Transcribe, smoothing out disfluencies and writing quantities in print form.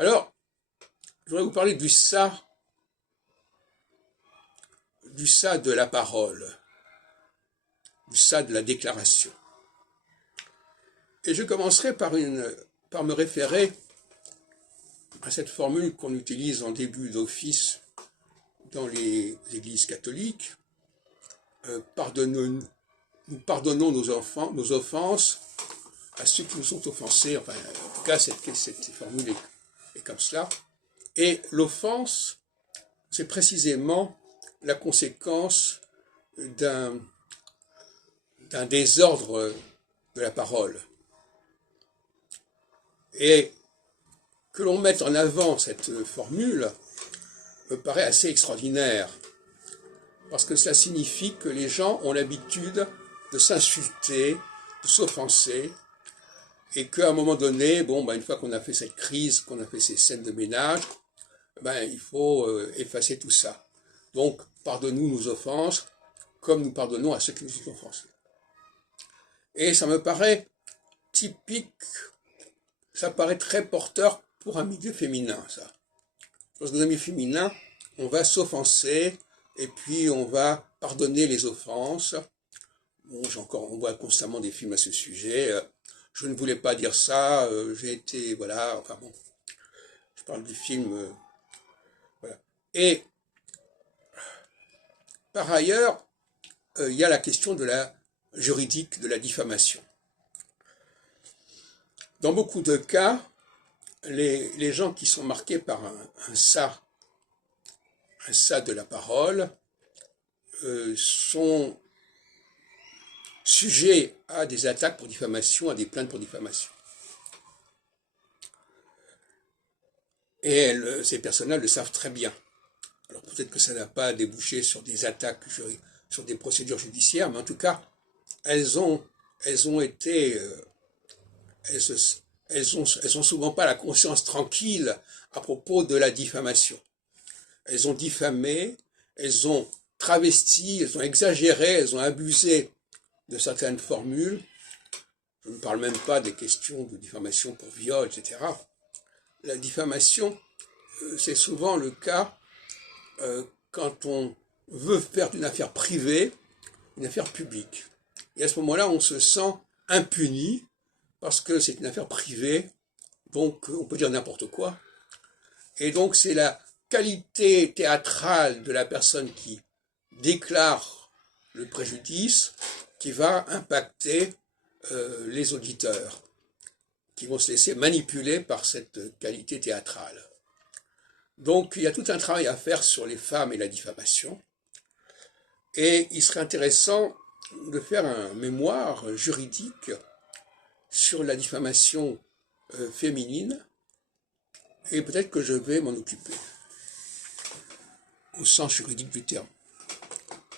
Alors, je voudrais vous parler du ça de la parole, du ça de la déclaration. Et je commencerai par me référer à cette formule qu'on utilise en début d'office dans les églises catholiques. Nous pardonnons nos offenses à ceux qui nous ont offensés. Enfin, en tout cas, cette formule est comme cela. Et l'offense, c'est précisément la conséquence d'un désordre de la parole. Et que l'on mette en avant cette formule me paraît assez extraordinaire, parce que cela signifie que les gens ont l'habitude de s'insulter, de s'offenser, et qu'à un moment donné, une fois qu'on a fait cette crise, qu'on a fait ces scènes de ménage, il faut effacer tout ça. Donc, pardonne-nous nos offenses, comme nous pardonnons à ceux qui nous ont offensés. Et ça me paraît typique, ça paraît très porteur pour un milieu féminin, ça. Dans un milieu féminin, on va s'offenser, et puis on va pardonner les offenses. Bon, on voit constamment des films à ce sujet. Je ne voulais pas dire ça, j'ai été, voilà, enfin bon. Je parle du film, voilà. Et par ailleurs, il y a la question de la juridique, de la diffamation. Dans beaucoup de cas, les gens qui sont marqués par un ça de la parole, sont sujets à des attaques pour diffamation, à des plaintes pour diffamation. Et ces personnes-là le savent très bien. Alors peut-être que ça n'a pas débouché sur des attaques, sur des procédures judiciaires, mais en tout cas, elles ont souvent pas la conscience tranquille à propos de la diffamation. Elles ont diffamé, elles ont travesti, elles ont exagéré, elles ont abusé de certaines formules. Je ne parle même pas des questions de diffamation pour viol, etc. La diffamation, c'est souvent le cas quand on veut faire d'une affaire privée une affaire publique. Et à ce moment-là, on se sent impuni parce que c'est une affaire privée, donc on peut dire n'importe quoi. Et donc c'est la qualité théâtrale de la personne qui déclare le préjudice qui va impacter les auditeurs, qui vont se laisser manipuler par cette qualité théâtrale. Donc il y a tout un travail à faire sur les femmes et la diffamation, et il serait intéressant de faire un mémoire juridique sur la diffamation féminine, et peut-être que je vais m'en occuper, au sens juridique du terme.